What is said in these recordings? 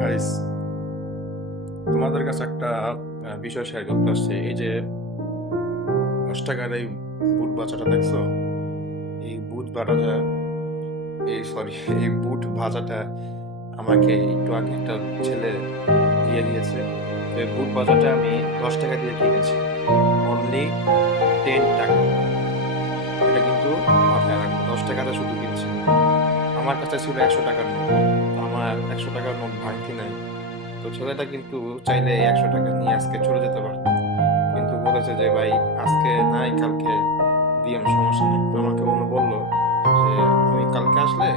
Guys, তোমাদের কাছে একটা বিষয় শেয়ার করতে আসছি। এই যে 10 টাকার এই বুট বাজারটা দেখছো? এই বুট বাটাটা সরি, এই বুট ভাজাটা আমাকে একটু আগে একটা ছেলে দিয়ে দিয়েছে। তো এই বুট ভাজাটা আমি 10 টাকা দিয়ে কিনেছি, অনলি 10 টাকা। এটা কিন্তু মাথায় রাখবো, 10 টাকাটা শুধু কিনছি না। আমার কাছে ছিল 100 টাকার নোট, তো আমার 100 টাকার নোট ভাঙতি নাই। তো ছেলেটা কিন্তু চাইলে এই 100 টাকা নিয়ে আজকে চলে যেতে পারতো, কিন্তু বলেছে যে ভাই আজকে নাই, কালকে দিয়েন, সমস্যা নেই। তো আমাকে অন্য বললো যে আমি কালকে আসলে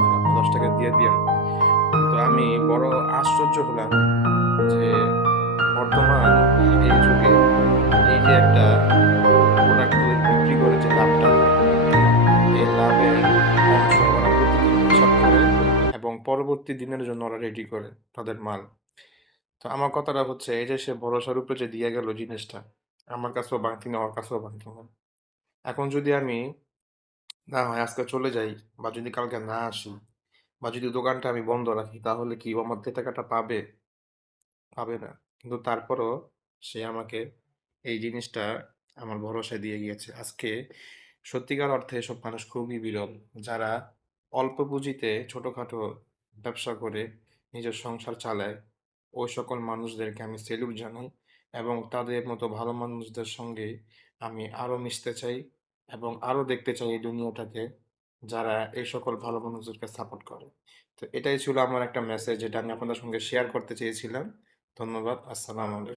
মানে আপনি 10 টাকা দিয়ে দিয়েন। তো আমি বড় আশ্চর্য হলাম যে বর্তমান এই যুগে এই যে একটা প্রোডাক্ট বিক্রি করে যে লাভটা হয়, এই লাভের অংশ ওরা প্রতিদিন হিসাব করে এবং পরবর্তী দিনের জন্য ওরা রেডি করে তাদের মাল। তো আমার কথাটা হচ্ছে, এই যে সে ভরসার উপরে যে দিয়ে গেল জিনিসটা, আমার কাছেও ভাঙতি না, ওর কাছেও ভাঙতি না। এখন যদি আমি না হয় আজকে চলে যাই, বা যদি কালকে না আসি, বা যদি দোকানটা আমি বন্ধ রাখি, তাহলে কি ও আমার যে টাকাটা পাবে? পাবে না। কিন্তু তারপরও সে আমাকে এই জিনিসটা আমার ভরসায় দিয়ে গিয়েছে। আজকে সত্যিকার অর্থে এসব মানুষ খুবই বিরল, যারা অল্প পুঁজিতে ছোটখাটো ব্যবসা করে নিজের সংসার চালায়। ওই সকল মানুষদেরকে আমি সেলুট জানাই, এবং তাদের মতো ভালো মানুষদের সঙ্গে আমি আরো মিশতে চাই এবং আরো দেখতে চাই এই দুনিয়াটাকে, যারা এই সকল ভালো মানুষদেরকে সাপোর্ট করে। তো এটাই ছিল আমার একটা মেসেজ, যেটা আমি আপনাদের সঙ্গে শেয়ার করতে চেয়েছিলাম। ধন্যবাদ। আসসালামু আলাইকুম।